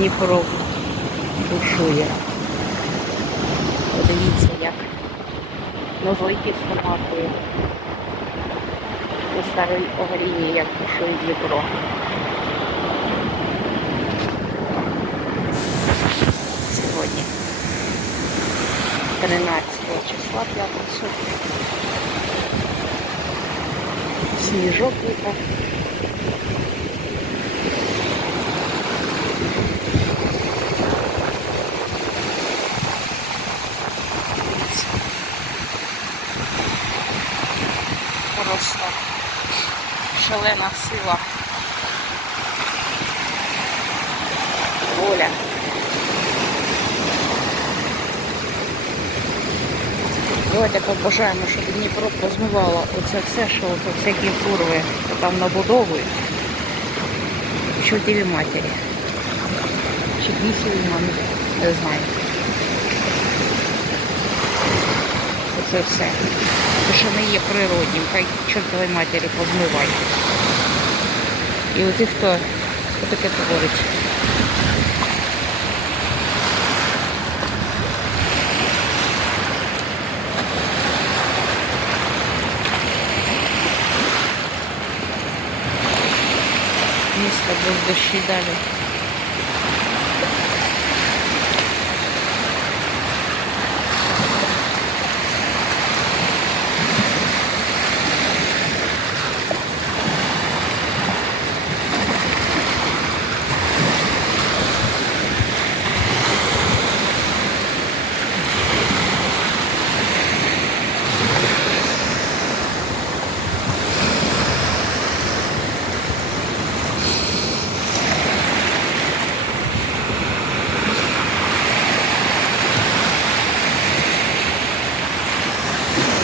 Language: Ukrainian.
Дніпро бушує. Подивіться, як нозойки встановлює. У старій Огаліні, як бушує Дніпро. Сьогодні 13 числа п'ятницю. Сніжок випав. Просто шалена сила. Воля. Давайте побажаємо, щоб Дніпро позмивало оце все, що всякі курви там набудовують. Чортові матері. Чи бісові мамі, не знаю. Оце все. Те, що не є природнім, хай чортові матері позмиває. І у тих, хто таке творить. Місто без дощі далі.